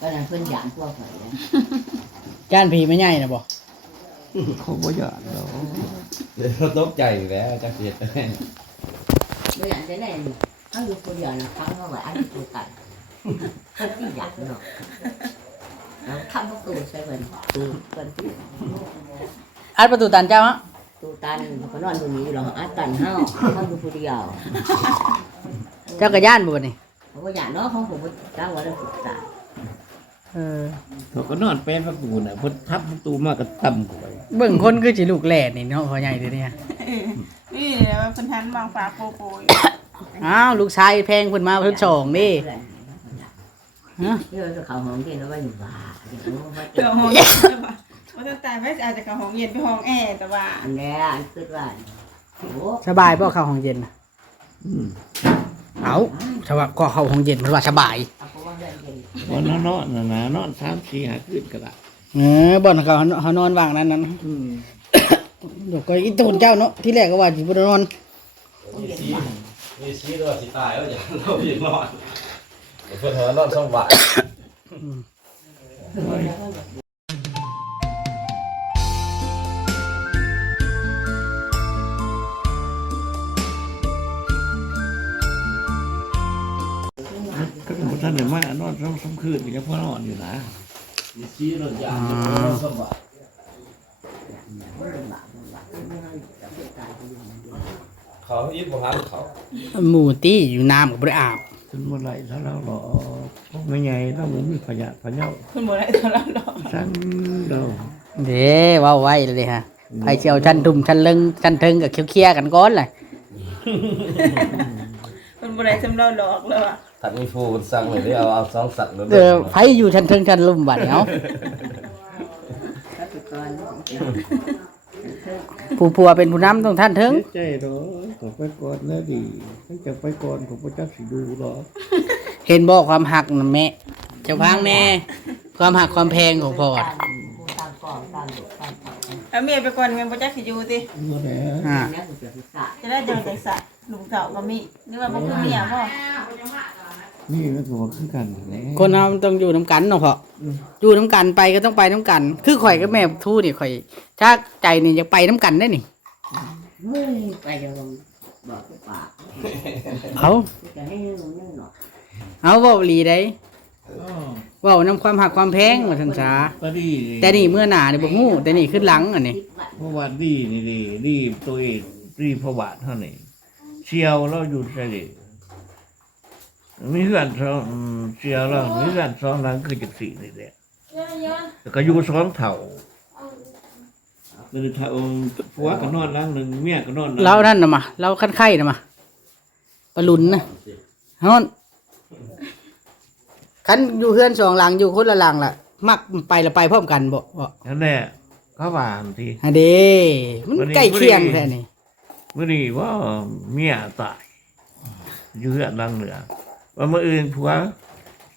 ก็นั่นเพิ่นหยามพวกข่อยนะ ย่านผีไม่ใหญ่นะบ่ เขาบ่อยากดอก เดี๋ยวเราตกใจอยู่แล้วจักเฮ็ด ไม่หยามได้แน่นี่เขาอยู่คนเดียวนะครั้งเท่าไหร่อันนี้ตัวกันเพิ่นที่หยามเนาะแล้วทำประตูใช่เพิ่นคือเพิ่นที่ อัดประตูตันเจ้าฮะ ตูตันเขาก็นอนตรงนี้อยู่หรอกอัดตันเฮาเขาอยู่คนเดียว เจ้าก็ย่านบ่บัดนี้ เขาก็หยามเนาะเขาผมก็ตั้งไว้แล้วศึกษา เขาก็นอนเป็นประตูน่ะเพิ่นทับประตูมาก็ต่ำกว่า เบิ่งคนคือสิลูกแหล่นี่เนาะพ่อใหญ่เดี๋ยวนี้ นี่เดี๋ยวเพิ่นทันวางฝาโปโปอยู่ อ้าวลูกชายแพงเพิ่นมาเพิ่นสองนี่ฮะ เดี๋ยวเขาห้องที่แล้วว่าอยู่ว่าเดี๋ยวเขาว่า เดี๋ยวห้องเย็นใช่ปะว่าจะตายไปอาจจะกับห้องเย็นไปห้องแอร์แต่ว่า อันนี้อันคิดว่าโอ้ สบายบ่เข้าห้องเย็นน่ะ อืม เอาถ้าว่าก็เข้าห้องเย็นเพิ่นว่าสบาย เอาเพราะว่าเรื่องเย็น วันนอนน่ะนะนอน3 4 5คืนก็ได้ บ่อนเขานอนว่างนั้นนั้น อืม เดี๋ยวก็อีตูนเจ้าเนาะที่แรกก็ว่าสิบ่ได้นอน มีชีตัวสิตายแล้วอย่าเราพี่นอนเดี๋ยวเพิ่นหานอนช่องบ่าย ก็บ่ทันได้มานอน2-3คืนก็ยังพอนอนอยู่นะ มีชีตัวอย่านอนช่องบ่ายเขาอีทบ่ทันเขา หมู่ตี้อยู่น้ำก็บ่ได้อาบ จนบ่ไหลแล้วเราหรอพวกไม่ใหญ่แล้วบ่มีพยาธิพะเยา เพิ่นบ่ได้ตอนเราหรอก สั่งเรา เด้เว้าไว้เลยฮะไผสิเอาชั้นทุ่มชั้นลึงชั้นเทิงก็เคลียร์กันก่อนแหละ เพิ่นบ่ได้สำเราหลอกแล้วอ่ะ ถ้ามีผู้คนสั่งเลยได้เอาสองสัตว์เลย ไผอยู่ชั้นเทิงชั้นลุ่มบัดเนาะ ถ้าสุดก่อน ผู้ผัวเป็นผู้นำต้องท่านเทิง เสียใจดอกขอไปก่อนแล้วดีถ้าจะไปก่อนผมบ่จักสิดูหรอก เห็นบอกความหักนะแม่เจ้าพังแน่ความหักความแพงของพอด ตามกล่องตามดุตามเต่า แล้วเมียไปก่อนแม่บ่จักสิอยู่ติ บ่ได้ อ่า เนี่ยคือเสือพิษะ จะได้เจอใจสะลุงเก่าก็มีนึกว่าบ่คือเมียบ่ นี่มันก็คือกันแหละ คนเรามันต้องอยู่น้ำกันเนาะเพาะอยู่น้ำกันไปก็ต้องไปน้ำกัน คือข่อยกับแม่ทู่นี่ข่อย ถ้าใจนี่อยากไปน้ำกันได้นี่ เฮ้ยไปจะลงบอกปาก เอา จะให้ลงนึ่งหรอก เอาเว้าอีหลีได้ อ้อ เว้านำความหักความแพงว่าซั่นซะ ก็ดี แต่นี่เมื่อหน้านี่บ่ฮู้แต่นี่ขึ้นหลังอันนี้ คิดว่า เพราะว่าดีนี่ดีตัวเองดีเพราะว่าเท่านี้เชียวเราอยู่ใช่ดิมีเพื่อนสองเชียวเรามีเพื่อนสองหลังคือจักสี่นี่แหละแต่ก็อยู่สองเถ่าคือเถ่าผัวก็นอนหลังหนึงเมียก็นอนหลัง เรานั่นน่ะมาเราคันไข้น่ะมาปะลุนนะฮอนคันอยู่เฮือนสองหลังอยู่คนละหลังล่ะ มักไปละไปพร้อมกันบ่ นั่นแหละเขาว่าบางที ฮะเด้มันใกล้เคียงแท้นี่ เมื่อนี้ว่าเมียตายอยู่เฮือนหลังเหนือว่าเมื่ออื่นผัว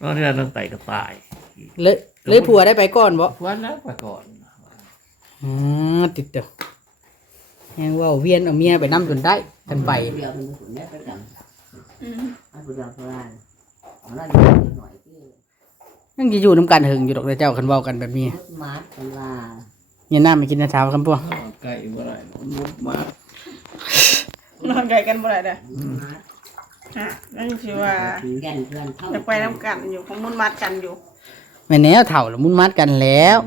นอนเรือนตั้งไตก็ตาย เลยผัวได้ไปก่อนบ่ ผัวแล้วไปก่อน อ๋อติดเด้อแฮงเว้าเวียนเอาเมียไปนำจนได้กันไป เดียวมันสุดแน่ประจ อืม ำอันผู้เดียวโบราณของเราอยู่หน่อยที่ ยังสิอยู่นํกันหึงอยู่ดอกเด้อเจ้าคันเว้ากันแบบนี้ รถมาร์ทกันว่า เนี่ยน้าไม่กินน้ำเช้าคำพวก ไก่บ่ได้มุดมา นอนไกลกันบ่ได้เด้อ มาร์ท ฮะนั่นคือว่า ถึงแก่นเพื่อนเท่า จะไปนํกันอยู่ของมุนมัดกันอยู่ แม่แนวเฒ่าแล้วมุนมัดกันแล้ว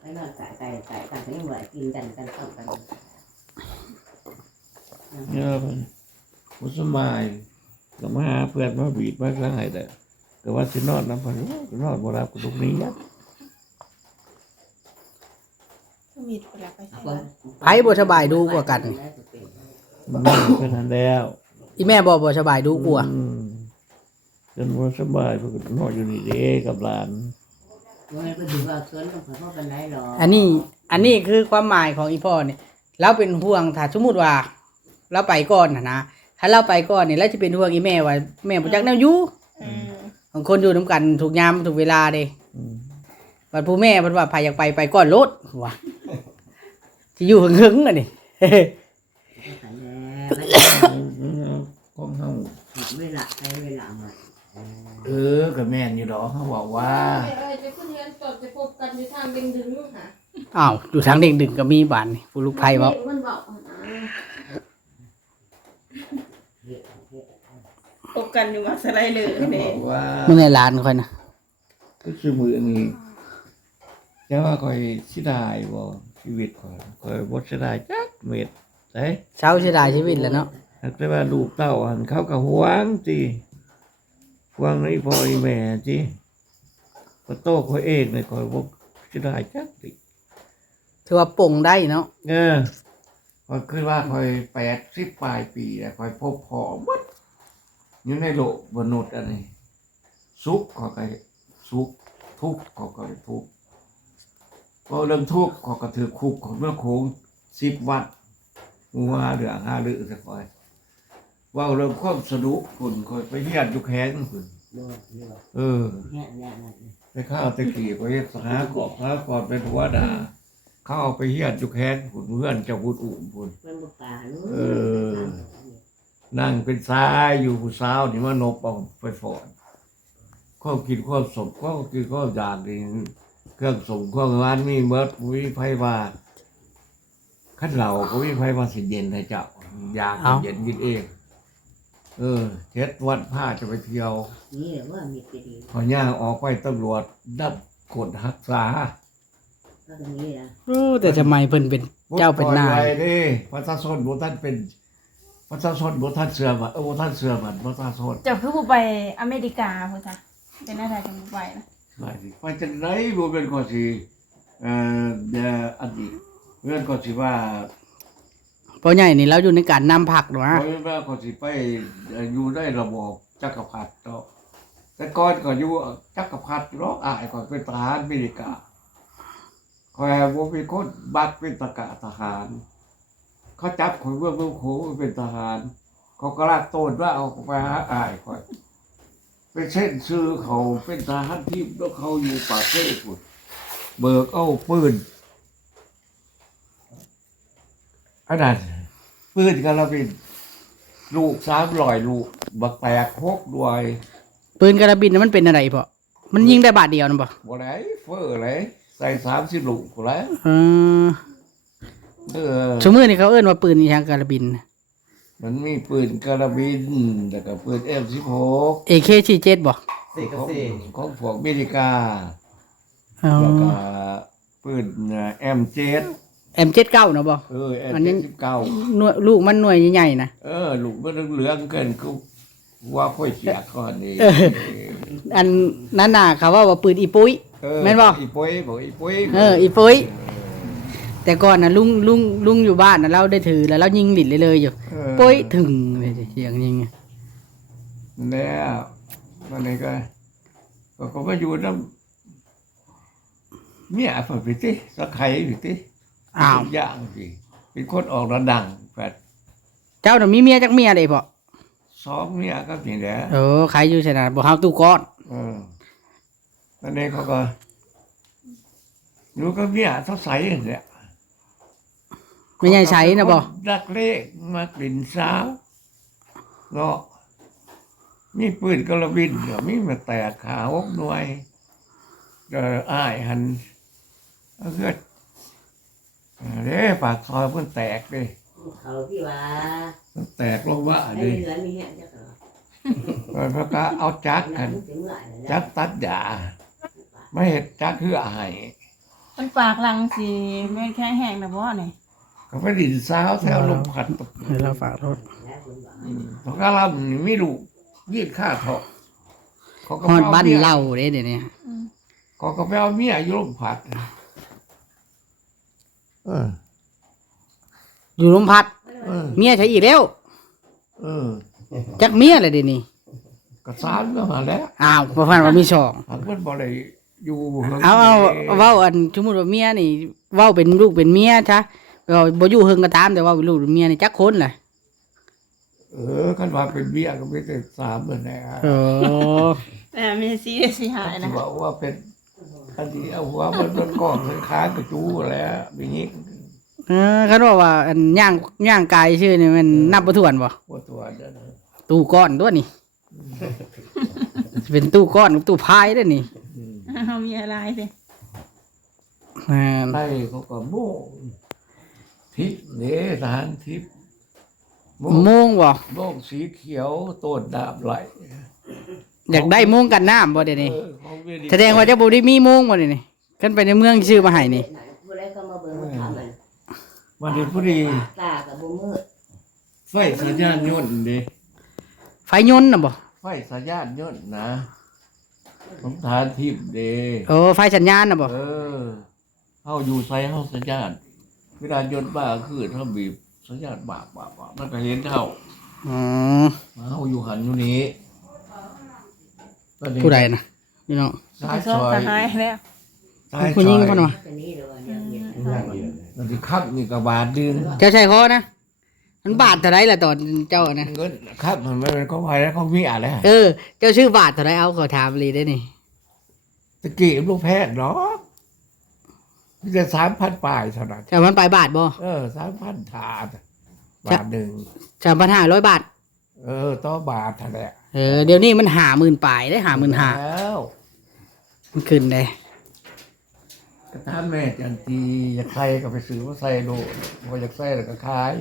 ไม่นอนไก่กันทั้งหมดกินกันเข้ากัน เนี่ยมันสบายก็มาหาเพื่อนมาบีบมาสังให้ได้ก็ว่าสินอนนำเพิ่นก็นอนบ่รับกับลูกนี้ยัด มีเวลาไปใช้ ไผบ่สบายดูกว่ากัน มันนอนเพิ่นหันแล้ว อีแม่บ่สบายดูกว่า อืมจนบ่สบายเพิ่นก็นอนอยู่นี่เด้กับหลาน มันก็ถือว่าสวนของพ่อกันได้หรอ อันนี้คือความหมายของอีพ่อนี่เราเป็นห่วงถ้าสมมุติว่า เราไปก่อนนะถ้าเราไปก่อนนี่เราจะเป็นห่วงอีแม่ว่าแม่บ่จักแนวอยู่ อืม บางคนอยู่นํกันทุกยามทุกเวลาเด้ อืม บัดผู้แม่เพิ่นว่าไผอยากไปก่อนโลดว่าสิอยู่หึงๆอันนี้ ขันแล้ว ของเฮา เวลาใช้เวลามา ก็แม่นอยู่ดอกเขาบอกว่า จะขึ้นเรียนจบจะพบกันในทางดึงดึงค่ะ อ้าวอยู่ทางเด็กดึกก็มีบ้านนี่ผู้ลูกไผเว้า มันบอกพบกันอยู่มาสไลด์เลย เขาบอกว่า มื้อในร้านค่อยนะ ก็คือมือนี้จะว่าคอยสิได้บ่ชีวิตคอยบ่สิได้จักเม็ดเด้ เช้าเสียดายชีวิตแหล้วเนาะ แต่ว่าลูกเต้าหันเขาก็หวงติหวงในพ่ออีแม่ติก็โตคอยเองนี่คอยบ่สิได้จักติ ถือว่าปลงได้เนาะ คอยคือว่าคอย80ปลายปีแล้วคอยพบพ่อหมดอยู่ในโลกมนุษย์อันนี้สุขเขาก็สุขทุกข์เขาก็ทุกข์พอเรื่องทุกข์เขาก็ถือคุกของเมื่อโค้ง10 วัดงูหาเรื่องหาลือสักคอยเว่าเรื่องความสนุกคุณคอยไปเฮียนอยู่แข้งคุณ ดูดู เนี่ย เนี่ย ไปข้าวตะกี้ไปหากอบหากอดเป็นหัวดาเข้าเอาไปเฮียนอยู่แข้งคุณเพื่อนเจ้าบุญอุ่มคุณ มันบุกป่าลูก นั่งเป็นซ้ายอยู่ผู้สาวนี่ว่านบเอาไปฝอนข้าวกินข้าวสมข้าวกินข้าวอยากนี่เครื่องสมข้าวงานมีเมิดวิไพว่าขั้นเราก็วิไพว่าสิเย็นให้เจ้าอยากเย็นกินเองเฮ็ดวัดผ้าจะไปเที่ยว นี่แหละว่ามีปีดี พอย่างออกไปตำรวจดับกดรักษา ก็ตรงนี้นะ แต่สมัยเพิ่นเป็นเจ้าเป็นนาย ไว้เด้ประชาชนบ่ท่านเป็นประชาชนบ่ท่านเชื่อว่าบ่ท่านเชื่อมันประชาชน เจ้าคือผู้ไปอเมริกาพุ่นจ้ะเป็นอะไรจังผู้ไปนะ ไปจังได๋บ่เป็นก็สิอดีตเพื่อนก็สิว่า เพราะใหญ่นี่เราอยู่ในการนำผักเนาะ เพิ่นว่าก็สิไปอยู่ในระบอบจักรพรรดิเนาะแต่ก่อนก็อยู่จักรพรรดิเนาะอ้ายก็เป็นทหารอเมริกาคอยบ่มีคนบัตรเป็นทหาร เขาจับข่อยเมืองโขงเป็นทหารเขาก็ลากโตนว่าเอาไปหาอ้ายข่อยไปเช่นซื้อเขาเป็นทหารที่แล้วเขาอยู่ปากเทศพุ่นเบิกเอาปืนอันนั้นปืนกระบินลูก300ลูกบักแตก6ด้วย ปืนกระบินน่ะมันเป็นอะไรพ่อมันยิงได้บาทเดียวนะบ่ บ่ได้เฟ้อเลยใส่30ลูกพุ่นแหละ สมมุตินี่เขาเอิ้นว่าปืนอีหยังกระบิน มันมีปืนกระบินแล้วก็ปืน M16 AK47 บ่ ของพวกอเมริกา อ๋อ แล้วก็ปืนM7 M79 เนาะบ่ อันนี้ M79 หน่วยลูกมันหน่วยใหญ่ๆนะ ลูกมันเหลืองๆเกินกูว่าค่อยเสียก่อนนี่ อันนั้นน่ะเขาว่าปืนอีปุ้ย แม่นบ่ อีปุ้ยบอกอีปุ้ย อีปุ้ยแต่ก่อนน่ะลุงอยู่บ้านน่ะเราได้ถือแล้วเรายิงหลิดเลยอยู่ปุ้ยถึงเลยเสียงยิง แล้วมันนี่ก็มาอยู่น้ำเมียฝนไปติสักไข่ไปติ อ้าว อย่างสิเป็นคนออกระดังแปด เจ้าน่ะมีเมียจักเมียได้พ่อ 2เมียก็นี่แหละ ใครอยู่ไสน่ะบ่เฮาตู้ก้อน ตอนนี้เขาก็อยู่กับเมียเท่าใสเนี่ย ไม่ใช่ใช้นะบ่ ดักเลขมากลิ่นสาวเนาะมีปืนกระบินเดี๋ยวมีมาแตกขาอกหน่วยอ้ายหันเอาเกิดเด้ปากซอยเพิ่นแตกเด้ เขาพี่ว่า มันแตกลงว่า ไอ้ เด้ เหลือนี่เนี่ยจะเหรอ เพราะก็เอาจักกัน ถึงเมื่อไหร่ จักตัดหญ้าไม่เห็ดจักคืออ้าย มันปากลังสิไม่แค่แห้งนะบ่นี่ ก็ไปดินสาวแถวลมพัดตก เดี๋ยวเราฝากรถ เพราะก็ลำนี่ไม่รู้ยืดค่าเถาะเขาก็ ฮอด ไป บ้าน เมีย เราเด้เดี๋ยวนี้ เขาก็ไปเอาเมียอยู่ลมพัด อยู่ลมพัด เออ เมียใช้อีกแล้ว เออ จักเมียอะไรเดี๋ยวนี้ ก็สามก็มาแล้ว อ้าวบ่ฟันว่ามีสอง หากเพิ่นบ่ได้อยู่ เอาเว้าอันสมมุติว่าเมียนี่เว้าเป็นลูกเป็นเมียซะว่าบ่อยู่เฮิงก็ตามแต่ว่าเป็นลูกเป็นเมียนี่จักคนแหละ คันว่าเป็นเมียก็มีแต่สามเหมือนแหละ โอ้ แต่มีสีได้สิหาย ที่ นะ ว่าเป็นอันนี้เอาหัวมันก้อนค้างกระจูแล้วมีงี้ คันว่าอันย่างกายชื่อนี่มันนับบ่ถ้วนบ่ ว่าตัวเด้อ ตู้ก้อนตัวนี่ จะเป็นตู้ก้อนกับตู้พายได้อนี่ เฮามีอะไรสิ แม่น ไล่เขาก็โม่ทิพย์เนี่ยทหารทิพย์โม่ โมงบ่ โม่สีเขียวต้นดาบไหล อยากได้โมงกันน้ำบ่เดี๋ยวนี้ ของเวรี แสดงว่าเจ้าบ่ได้มีโมงบ่เดี๋ยวนี้ขึ้นไปในเมืองชื่อมาให้นี่ ผู้ใดก็มาเบิ่งมาถามมัน มาเดี๋ยวพอดี ตากับบ่มืด ไฟสัญญาณยนต์ดิ ไฟยนต์น่ะบ่ ไฟสัญญาณยนต์นะผมทานทิพย์เด้ โอ้ไฟสัญญาณน่ะบ่ เฮาอยู่ไซเฮาสัญญาณเวลายนต์บ้าคือเฮาบีบสัญญาณบาปมันก็เห็นเฮา อ๋อ เฮาอยู่หันอยู่นี้ ผู้ใดนะพี่น้อง ซ้าย ซ ซ อก อย ก็หายแล้ว ซ้าย ผู้หญิง ซอย เพิ่นว่า ตัวนี้เด้อเนี่ยเนี่ย มันสิคับนี่ก็บาทดึง เจ้าชายคอนะมันบาทเท่าไรล่ะตอนเจ้านะ เงินครับมันไม่เป็นของใครแล้วของมีอะไร เออ เจ้าชื่อบาทเท่าไรเอาขอถามลีได้นี่ ตะกี้ลูกแพทย์เนาะมีแต่3,000ปลายเท่านั้น แต่มันไปบาทบ่ 3,000ถาดบาทหนึ่ง 3,500 บาท ต่อบาทเท่านั้นแหละ เออเดี๋ยวนี้มัน50,000ปลายได้50,500 แล้ว มันขึ้นได้ ถ้าแม่จันทีอยากใส่ก็ไปซื้อมาใส่โลพออยากใส่แล้วก็ขาย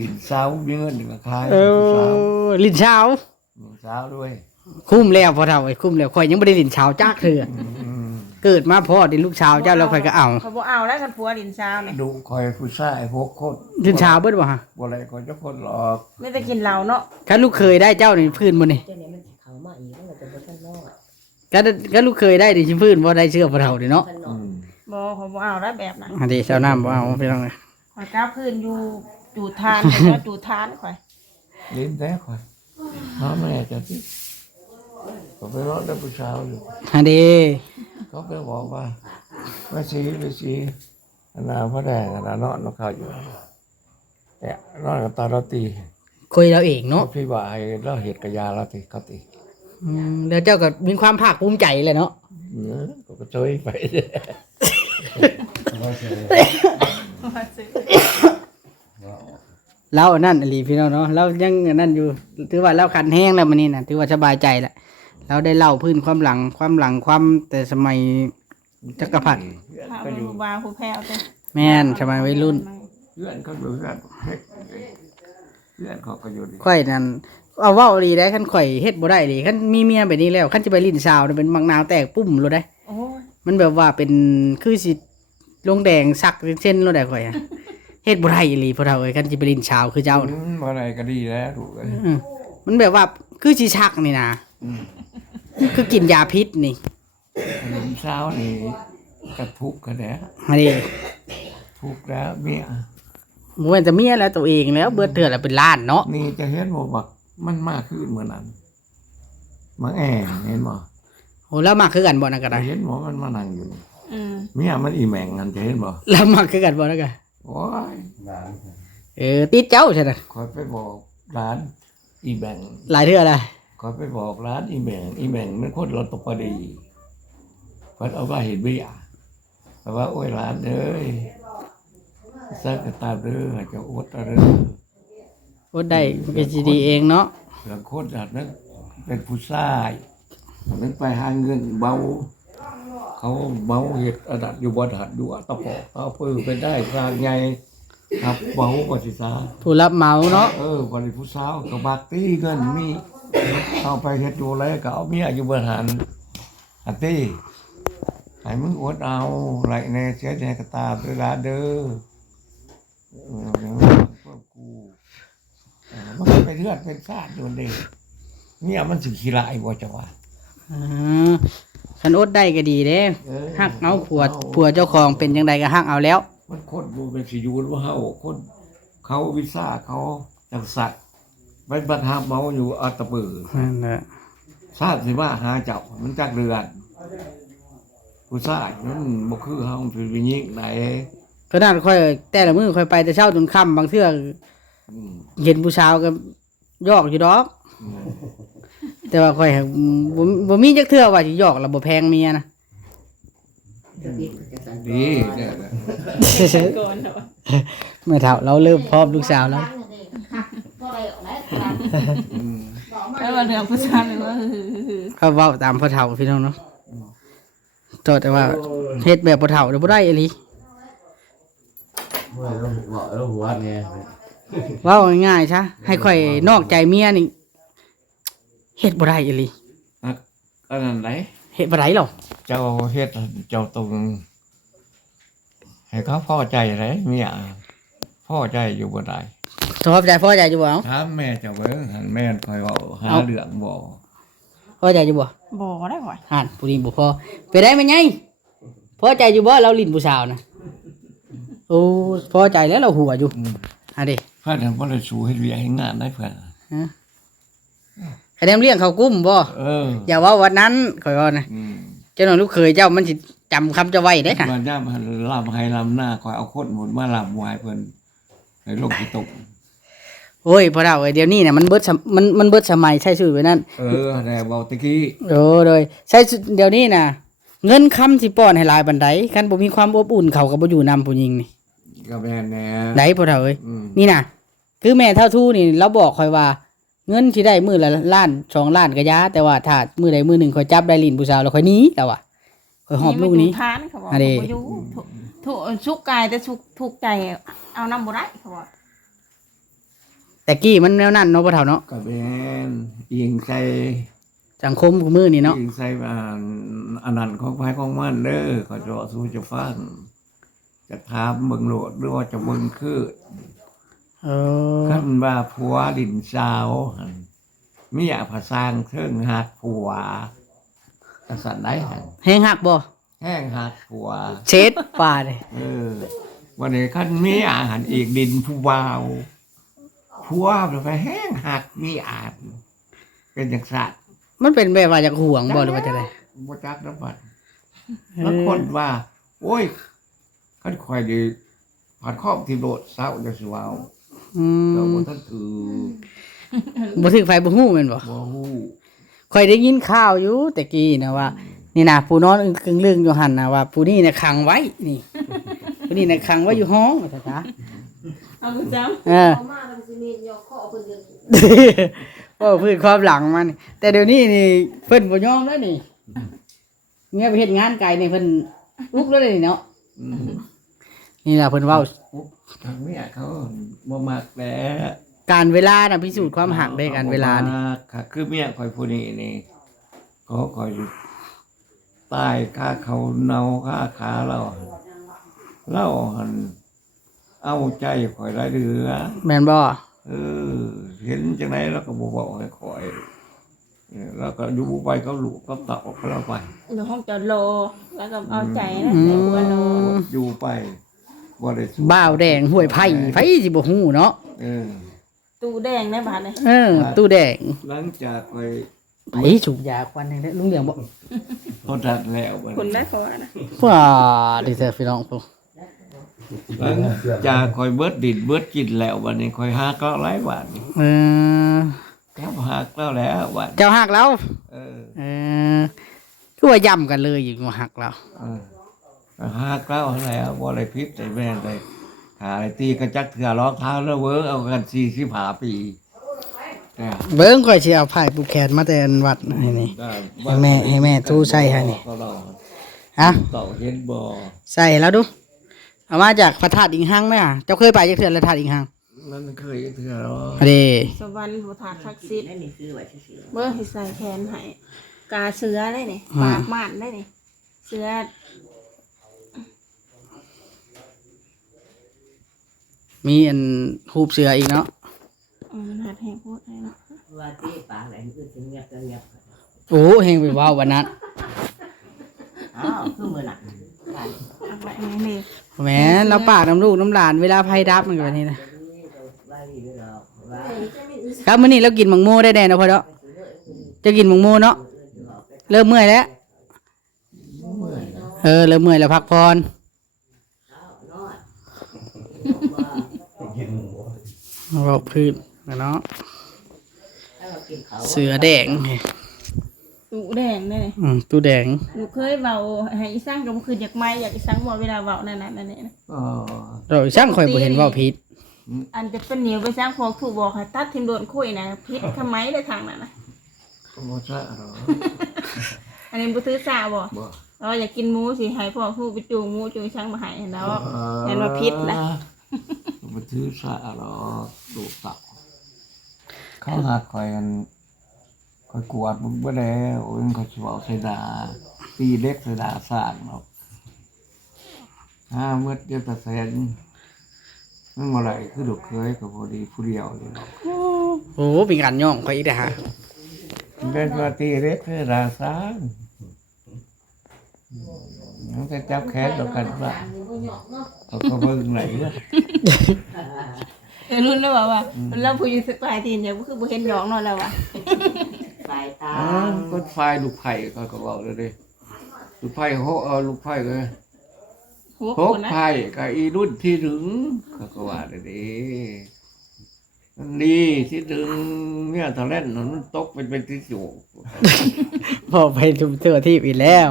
ดินเสามีเงินก็ขาย เอ ดินเสา อลิ้นเช้า ดินเสาด้วย คุ้มแล้วพอเท่าไอ้คุ้มแล้วข่อยยังบ่ได้ลิ้นเช้าจักเทื่อ อืม เกิดมาพ่อได้ลูกเช้าเจ้าแล้วข่อยก็เอา เขาบ่เอาแล้วกันผัวดินซาวนี่ ดูคอยผู้ชาย6 คน ลิ้นเช้าเบิดบ่ฮะ บ่อะไรคนจะคนหรอก ไม่ได้กินเหล้าเนาะ ถ้าลูกเคยได้เจ้านี่พื้นบ่นี่ เจ้าเนี่ยมันสิเข้ามาอีกมันก็จะบ่ทันรอด ก็ลูกเคยได้ดิสิพื้นบ่ได้เชื่อพอเท่าดิเนาะ ทันร อื อด ม บ่เขาบ่เอาแล้วแบบนั้น อันนี้ชาวน้ำบ่เอาพี่น้องเอ้ย ข่อยก้าวพื้นอยู่จูทานข่อยว่าจูทานข่อย ลิ้นแท้คอยหาแม่จันทีก็ไปรอดได้ผู้ชายอยู่ อันนี้ เขาไปบอกว่าไปสีอันนาพระแดงอันนานอนนกเขาอยู่แต่นอนกับตาเราตี คุยเราเองเนาะ เขาพี่บ่ายเราเหตุกบยาเราตีเขาตี แล้วเจ้าก็มีความภาคภูมิใจเลยเนาะ ก็กระโจยไป ว่าซื้อ เราอันนั่นอหลีพี่น้องเนาะเรายังอันนั่นอยู่ถือว่าเราขันแห้งแล้วมันนี่นะถือว่าสบายใจแล้วเราได้เล่าพื้นความหลังความแต่สมัยจักรพรรดิ พาไปดูบาร์ผู้แพ้วเต้ แม่นสมัยวัยรุ่น เพื่อนเขาอยู่เพื่อนเพื่อนเขาก็อยู่ดี ข่อยนั่นเอาเว้าดีได้คันข่อยเฮ็ดบ่ได้ดิคันมีเมียแบบนี้แล้วคันสิไปลิ้นชาวเนี่ยเป็นมังนาวแตกปุ้มโลดได้ โอ้ย มันแบบว่าเป็นคือสิลงแดงสักเส้นโลดได้ข่อยอะเฮ็ดบ่ได้อีหลีพอเฒ่าเอ้ยคันสิไปลิ้นชาวคือเจ้าน่ะ อะไรก็ดีแล้วถูกเลย มันแบบว่าคือสิชักนี่นะคือกินยาพิษนี่ เช้านี่กระทุกกันแล้ว อันนี้ ทุกแล้วเมีย บ่แม่นแต่เมียแล้วตัวเองแล้วเบิดเทื่อละเป็นล้านเนาะ นี่จะเห็นบ่บักมันมากขึ้นเหมือนนั้นมาแอนเห็นบ่ โหแล้วมักคือกันบ่นั่นก็ได้ เห็นบ่มันมานั่งอยู่นี่ อืม เมียมันอีแหม่งกันจะเห็นบ่ แล้วมักคือกันบ่นั่นก็ โอ้ย ติดเจ้าใช่น่ะ คอยไปบอกร้านอีแบ่ง หลายเทื่อละ คอยไปบอกร้านอีแบ่งมันโคตรรถตกพอดีเพิ่นเอาว่าเห็นเบี้ยแต่ว่าโอ้ยร้านเอ้ยสักกะตาเด้อเจะอดเอาเด้อ บ่ได้มันก็สิดีเองเนาะ เรื่องโคตรดัดนั้นเป็นผู้ชายมันไปหาเงินเบา เขาเบาเห็ดอดัดอยู่บ่ดัดอยู่อะตะปอกเอาปืนไปได้สร้างไงครับเบาก็สิซา ผู้รับเหมาเนาะ บริผู้สาวก็บักตีเงินมีเอาไปเฮ็ดอยู่แล้วก็เอาเมียอยู่บนหันอันตี้ให้มึงอดเอาไหลในเสียใจกระตาเวลาเด้อพวกกูมันก็ไปเลือดเป็นซาดโดนเด็กเนี่ยมันสิขี้ลายบ่จังหวะ คันอดได้ก็ดีเด้ฮักเอาผัวเจ้าของเป็นจังไดก็ฮักเอาแล้ว มันคนบ่เป็นสิอยู่ว่าเฮาคนเขาวิซ่าเขาจังสัตว์ไปบัดหาเมาอยู่อัตตะปือ นั่นแหละ ทราบสิว่าหาเจ้ามันจักเรือนผู้ชายมันบ่คือเฮาเป็นวิญญาณไหน ก็นั่นค่อยแต่ละมื้อค่อยไปแต่เช้าจนค่ำบางเทื่อ อืม เห็นผู้สาวก็ยอกอยู่ดอก อืม แต่ว่าค่อยบ่มีจักเทื่อว่าสิยอกแล้วบ่แพงเมียนะ จะดีจะสั่น ดีเนี่ยนะ ก่อนเนาะ เมื่อเฒ่าเราเริ่มพร้อมลูกสาวแล้ว อืม แล้วมาเรื่องผู้ชายเลยว่า เขาเว้าตามพ่อเฒ่าพี่น้องเนาะแต่ว่าเฮ็ดแบบพ่อเฒ่าเดี๋ยวบ่ได้อีหลี เมื่อเราบอกเราหัวเนี่ย เว้าง่ายๆซะให้ข่อยนอกใจเมียนี่เฮ็ดบ่ได้อีหลี อันนั้นไหน เฮ็ดบ่ได้หรอก เจ้าเฮ็ดเจ้าตรงให้เขาพอใจไรเมียพอใจอยู่บ่ได้ ชอบใจพอใจอยู่บ่เอ้า ถามแม่เจ้าเบิ่งหันแม่นคอยเว้าหาเรื่องบ่ พอใจอยู่บ่ บ่ได้บ่ ห่านผู้นี้บ่พอไปได้มันไงพอใจอยู่บ่เราลิ้นผู้สาวนะโอ้พอใจแล้วเราหัวอยู่อ่ะดิ เพิ่นบ่ได้สู้ให้เวียกให้งานได้เพิ่น คะแนนเลี้ยงเขากุ้มบ่ อย่าว่าวันนั้นข่อยว่านะ อืม เจ้าหน่อยลูกเคยเจ้ามันสิจำคำจะไว้ได้ค่ะ วันย่ามลำให้ลำหน้าคอยเอาคนหมดมาลำวายเพิ่นให้ลงที่ตก โอ้ยพอเราเดี๋ยวนี้เนี่ยมันเบิดมันเบิดสมัยใช้ชื่อไว้นั่น แต่เว้าตะกี้ โอ้เลยใช้เดี๋ยวนี้น่ะ เงินคำสิป้อนให้หลายบันไดคันบ่มีความอบอุ่นเขาก็บ่อยู่นำผู้หญิงนี่ ก็แม่นแน่ ได้พอเราเอ้ย อืม นี่น่ะ คือแม่เท่าทู่นี่เราบอกข่อยว่า เงินที่ได้มื้อละล้าน2ล้านก็ยาแต่ว่าถ้ามื้อใดมื้อหนึงข่อยจับได้ลิ้นผู้สาวแล้วข่อยหนีแล้วอ่ะข่อยหอบลูกหนี้ ทานเขาบอก อันนี้ บ่อยู่ทุกสุกกายแต่ทุกใจเอาน้ำบ่ได้เขาบอก แต่กี้มันแนวนั้นเนาะพ่อเฒ่าเนาะ ก็แม่นยิงใส่ สังคมของมื้อนี่เนาะ ยิงใส่อันนั้นของไผของมันเด้อก็จะสู้จะฟังจะถามเบิ่งโลดหรือว่าจะเบิ่งคือ เออ คันว่าผัวดินสาวหั่นเมียผาสร้างเทิงหักผัวกษัตริย์ได้หั่น แฮงหักบ่ แห้งหักผัว เช็ดป่าเลย วันนี้คันมีอาหารอีกดินผู้วาวผัวไปแห้งหักมีอาจเป็นจังสัตว์ มันเป็นแบบว่าจากห่วงบ่หรือว่าจะได บ่จักน้ำบัดแล้วคนว่า โอ้ยคันคอยดีผ่านครอบที่โลดเศร้าจะสิวาว อื เรา ม บ่ทันถือ บ่ถึงไฟบ่ฮู้แม่นบ่ บ่ฮู้ ค่อยได้ยินข่าวอยู่แต่กี้นะว่า นี่นะผู้นอนกึ่งเรื่องอยู่หั่นนะว่าผู้นี้น่ะขังไว้นี่ ผู้นี้น่ะขังไว้อยู่ห้องว่าซะ เอาคุณจำ เออ มามันสิมียอข้อเพิ่นเดือน โอ้พื้นความหลังมันแต่เดี๋ยวนี้นี่เพิ่นบ่ยอมแล้วนี่เงี้ยไปเฮ็ดงานไกลนี่เพิ่นลุกแล้วนี่เนาะ อืม นี่ล่ะเพิ่นเว้า ทางเมียเขาบ่มักแหล้ การเวลาน่ะพิสูจน์ความหักได้การเวลานี่ ค่ะคือเมียคอยผู้นี้นี่เขาคอยตายค่าเขาเนาค่าขาเราหันเอาใจคอยได้เรือ แม่นบ่ เห็นจังไดแล้วก็บ่บอกให้คอยแล้วก็อยู่ไปก็ลูกก็ตักออกเราไป เดี๋ยวห้องจะโลแล้วก็เอาใจนะเดี๋ยวว่าโล อยู่ไปบ่ได้สู้ บ้าวแดงห้วยไผ่ไผสิบ่ฮู้เนาะ เออ ตู้แดงในบ้านเลย เออตู้แดง หลังจากไป ไผสูบยาควันแดงลุงเหลียงบ่ เขาดัดแล้วบัด คน นี้ ได้เขาอะนะ ว้าดิเซอร์พี่น้องพุ่น หลังจากคอยเบิดดินเบิดกินแล้วบัดนี้คอยหาก็หลายบาท เออ ครับหักแล้วแหล้วบัด เจ้าหักแล้ว เออ เออคือว่าย่ำกันเลยอยู่ว่าหักแล้ว หักแล้วแล้วบ่ได้พิษได้แม่นได้ขายตีกระจักเถื่อรองเท้าแล้วเวิร์กเอากัน45ปีเนี่ย เบิ้งข่อยสิเอาไผ่ปูแขนมาแต่อันวัดนี่นี่ ให้แม่ตู้ใส่ให้นี่ ฮะ ต่อเห็นบ่ ใส่แล้วดูเอามาจากพระธาตุอิงหังไหมอ่ะเจ้าเคยไปจักเทื่อพระธาตุอิงหัง นั่นเคยเถื่อหรอ อันนี้ สวรรค์ผู้ถาดศักดิ์สิทธิ์ นั่นนี่คือไว้ซื่อ เบอร์ให้ใส่แขนให้กาเสือได้นี่ปากม่านได้นี่เสือ มีอันฮูบเสืออีกเนาะ มันหัดแหงพูดให้เนาะ ๆว่าที่ปากแหลมอื่นสิเงียบก็เงียบ โอ้เฮงไปว้าววันนั้น อ้าวคือมื้อน่ะ หักไว้ไงนี่ แหมเราปากน้ำลูกน้ำหลานเวลาไพ่ดับมันก็แบบนี้นะ ว่าดีเด้อว่า ครับมื้อนี้เรากินมังโม่ได้แน่เนาะพ่อเนาะจะกินมังโม่เนาะเริ่มเมื่อยแล้วเริ่มเมื่อยแล้วพักผ่อนเราพื้นนะเนาะ ถ้าเรากินเขา เสือแดง ตู้แดงได้นี่ ตู้แดง หนูเคยเบาให้อีสร้างก็บ่คืออยากไม่อยากอีสร้างบ่เวลาเบานั่นน่ะนั่นนี่นะ อ๋อ เราช่างคอยบ่เห็นว่าผิด อันจะเป็นเหนียวไปสร้างพวกถูกบอกให้ตัดทิมโดนคุยนะพิษทำไมได้ทางนั้นนะ ก็บ่ใช่หรอก อันนี้บ่ถือสาบ่ บ่ เราอยากกินหมูสิให้พ่อฮู้ไปจูงหมูจูงช้างมาให้แล้วยันว่าพิษละ บ่ถือสาหรอกดูตักเขาหักคอยกันคอยกวาดบ่แล้วโอ้ยมันเขาสิเว้าใส่ดาตีเล็กใส่ดาสร้างเนาะเมื่อเดือนแสนมันบ่ไหลคือลูกเคยก็พอดีผู้เดียวนี่เนาะ โอ้เป็นการย่องข่อยอีกเด้อฮะ เป็นว่าตีเล็กใส่ดาสร้างมันก็จับแขนต่อกันว่าเขาก็เบิ่งไหนล่ะ รุ่นแล้วว่ารุ่นแล้วผู้อยู่สปายทีนเนี่ยคือบ่เห็นหยองเนาะแล้วว่า สายตา ก็ไฟลูกไผ่ก็บอกเลยดิลูกไผ่ลูกไผ่ก็ หัว ห ค ก นนะ ไผ่กับอีรุ่นที่ถึงก็ว่าเลยดิมันดีที่ถึงเนี่ยทะเลนมันตกเป็นที่สูง พอไปทุบเทื่อที่อีกแล้ว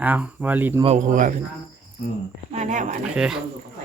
เอาวาลินเว้าหัว อืม มาแล้วว่า โอ นี่ เค ลงอยู่กับไฟ